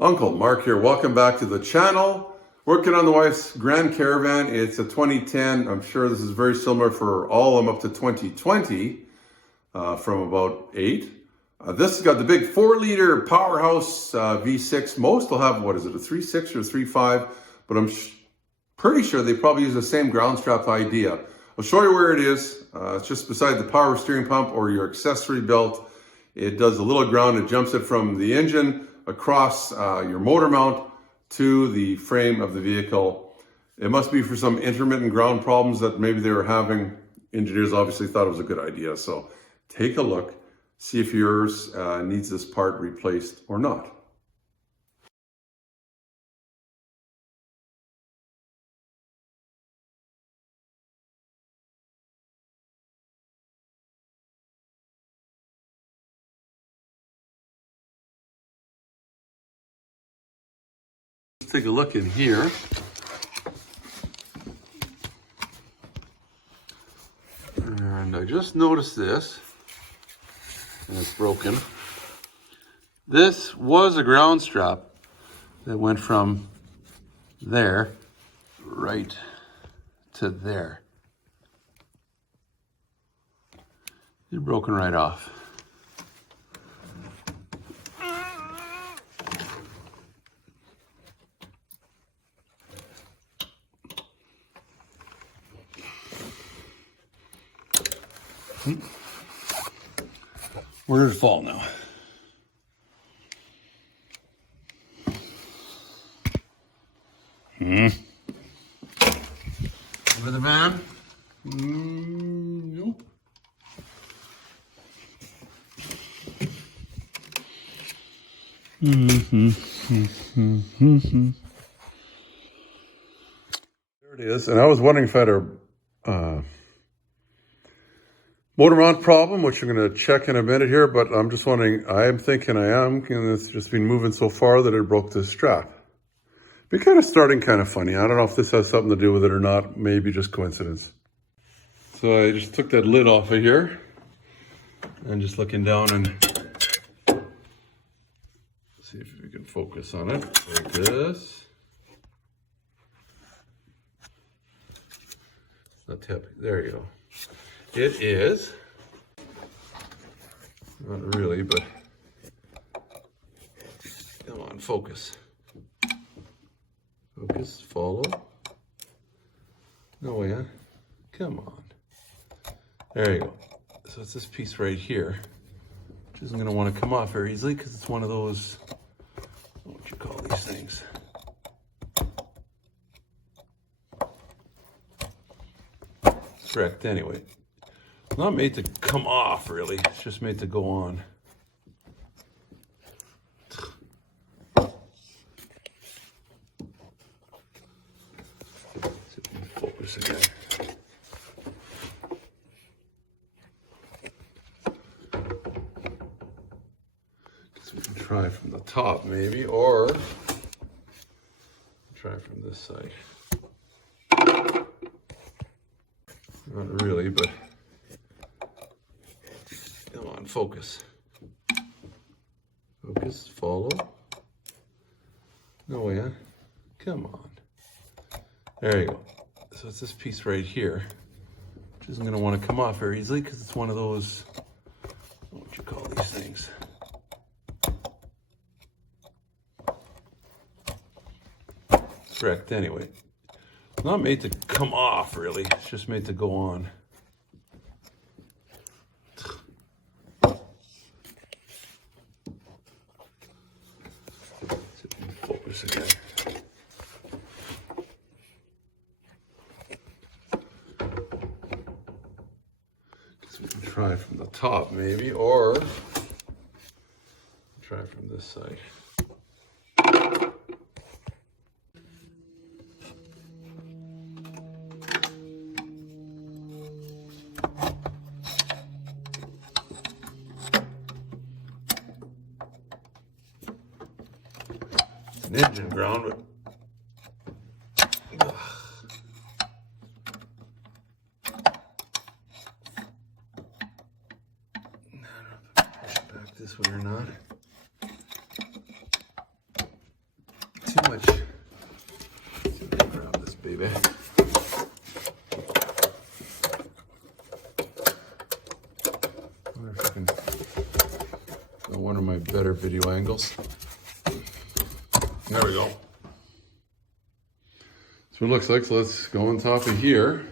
Uncle Mark here. Welcome back to the channel. Working on the wife's Gran Caravan. It's a 2010. I'm sure this is very similar for all of them up to 2020 from about 8. This has got the big 4-liter powerhouse V6. Most will have, what is it, a 3.6 or 3.5, but I'm pretty sure they probably use the same ground strap idea. I'll show you where it is. It's just beside the power steering pump or your accessory belt. It does a little ground. It jumps it from the engine across your motor mount to the frame of the vehicle. It must be for some intermittent ground problems that maybe they were having. Engineers obviously thought it was a good idea. So take a look, see if yours needs this part replaced or not. Let's take a look in here. And I just noticed this, and it's broken. This was a ground strap that went from there right to there. It's broken right off. Where did it fall now? Over the van? Nope. There it is. And I was wondering if I had a motor mount problem, which I'm going to check in a minute here, but I'm just wondering, I'm thinking and it's just been moving so far that it broke this strap. Be kind of starting kind of funny. I don't know if this has something to do with it or not, maybe just coincidence. So I just took that lid off of here and just looking down and see if we can focus on it like this. Not tapping, there you go. It is, not really, but come on, focus. Focus, follow. No, yeah, come on. There you go. So it's this piece right here, which isn't going to want to come off very easily because it's one of those, what would you call these things? Correct, anyway. Not made to come off, really. It's just made to go on. See if we can focus again. Guess we can try from the top, maybe, or try from this side. Not really, but come on, focus. Focus, follow. No, yeah, come on. There you go. So it's this piece right here, which isn't going to want to come off very easily because it's one of those, what would you call these things? Correct, anyway. Not made to come off, really. It's just made to go on. See if we can focus again. Guess we can try from the top, maybe, or try from this side. Engine ground, but I don't know if I push it back this way or not. better video angles. There we go. That's what it looks like. So let's go on top of here.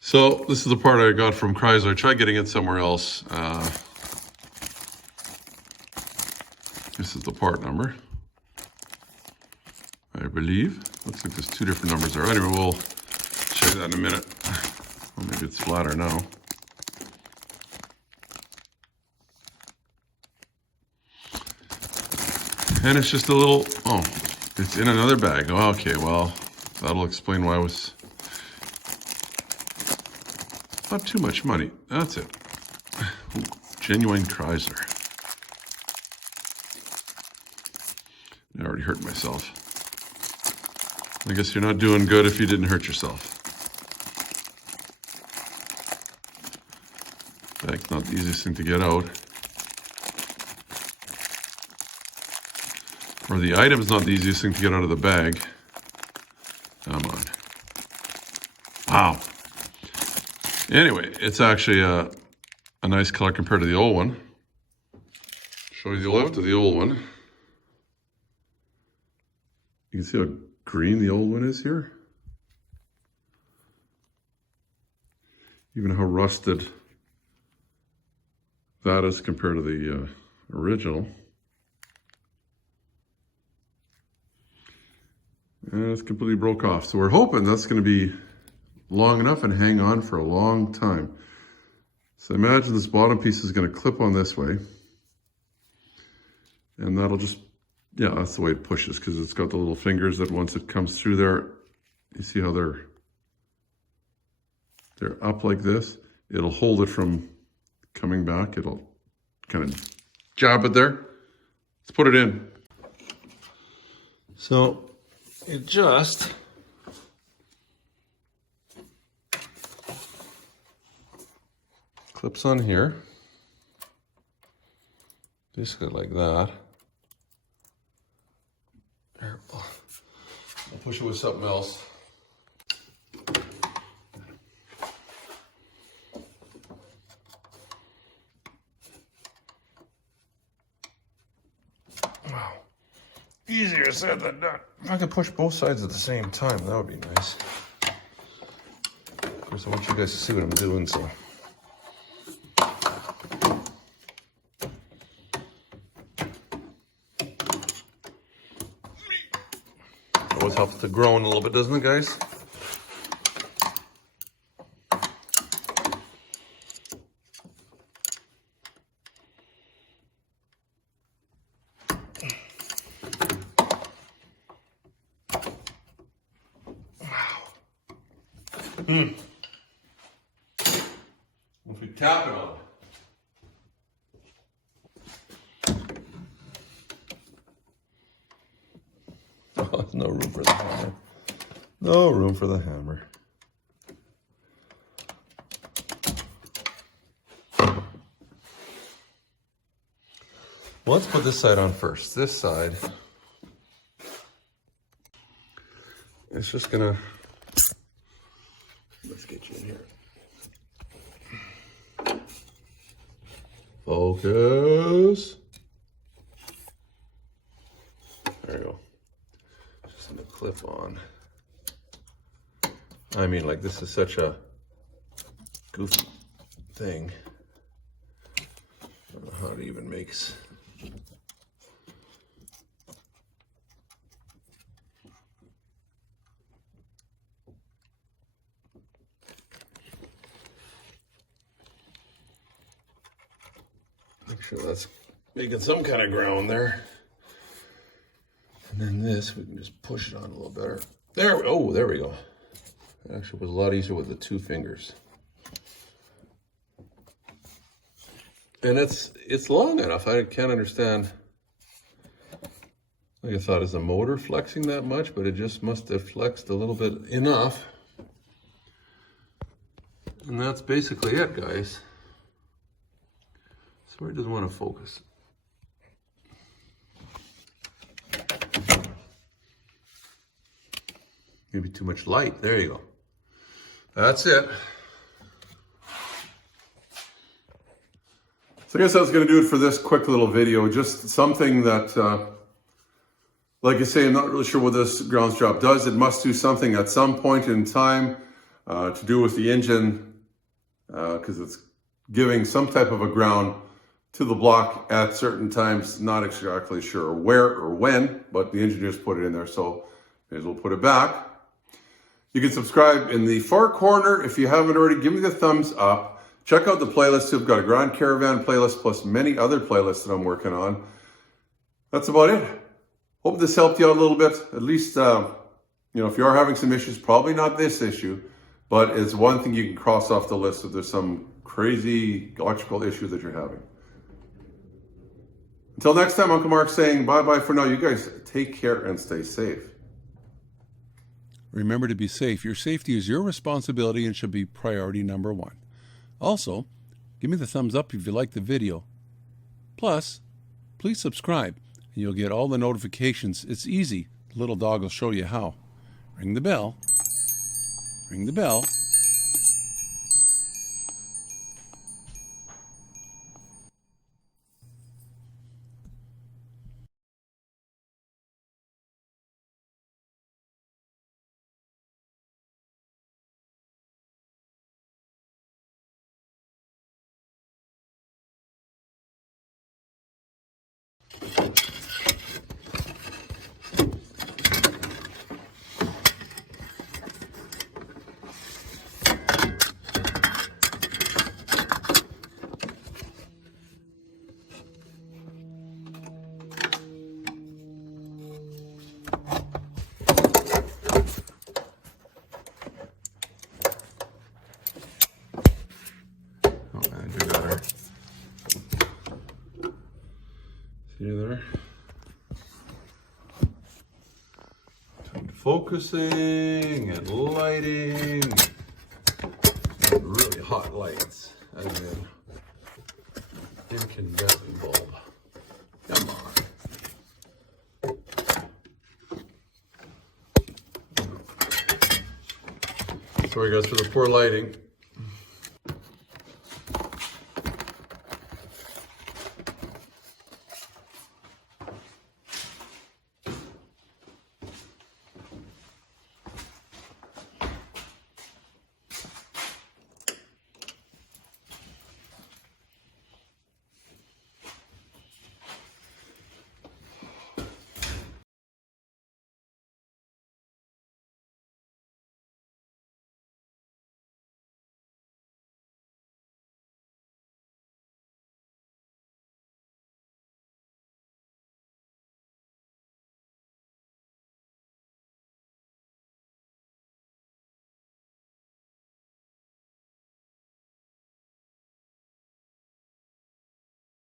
So this is the part I got from Chrysler. I tried getting it somewhere else. This is the part number, I believe. Looks like there's two different numbers there. Anyway, we'll show you that in a minute. Well, maybe it's flatter now. And it's just a little, oh, it's in another bag. Oh, okay, well, that'll explain why I was not too much money. That's it. Ooh, genuine Chrysler. I already hurt myself. I guess you're not doing good if you didn't hurt yourself. Bag's not the easiest thing to get out. Or the item's not the easiest thing to get out of the bag. Come on. Wow. Anyway, it's actually a nice color compared to the old one. Show you the left of the old one. You can see how green the old one is here. Even how rusted that is compared to the original. And it's completely broke off. So we're hoping that's going to be long enough and hang on for a long time. So imagine this bottom piece is going to clip on this way. And that'll just, yeah, that's the way it pushes, because it's got the little fingers that once it comes through there, you see how they're up like this. It'll hold it from coming back. It'll kind of jab it there. Let's put it in. So it just clips on here, basically like that. There, I'll push it with something else. Wow. Easier said than done. If I could push both sides at the same time, that would be nice. Of course, I want you guys to see what I'm doing, so. Always helps to groan a little bit, doesn't it, guys? If we tap it on. Oh, no room for the hammer. No room for the hammer. Well, let's put this side on first. This side, it's just gonna, let's get you in here. Focus. There you go. Just gonna clip on. I mean, like, this is such a goofy thing. I don't know how it even makes. Make sure that's making some kind of ground there. And then this, we can just push it on a little better. There, oh, there we go. It actually was a lot easier with the two fingers. And it's long enough. I can't understand. Like I thought, is the motor flexing that much? But it just must have flexed a little bit enough. And that's basically it, guys. Sorry, it doesn't want to focus. Maybe too much light. There you go. That's it. So I guess I was going to do it for this quick little video, just something that, like I say, I'm not really sure what this ground strap does. It must do something at some point in time to do with the engine, because it's giving some type of a ground to the block at certain times. Not exactly sure where or when, but the engineers put it in there, so may as well put it back. You can subscribe in the far corner. If you haven't already, give me the thumbs up. Check out the playlist. We've got a Gran Caravan playlist plus many other playlists that I'm working on. That's about it. Hope this helped you out a little bit. At least, if you are having some issues, probably not this issue, but it's one thing you can cross off the list if there's some crazy electrical issue that you're having. Until next time, Uncle Mark saying bye-bye for now. You guys take care and stay safe. Remember to be safe. Your safety is your responsibility and should be priority number one. Also, give me the thumbs up if you like the video. Plus, please subscribe and you'll get all the notifications. It's easy. The little dog will show you how. Ring the bell. Ring the bell. See there? Time to focusing and lighting. And really hot lights, as in incandescent bulb. Come on. Sorry guys for the poor lighting.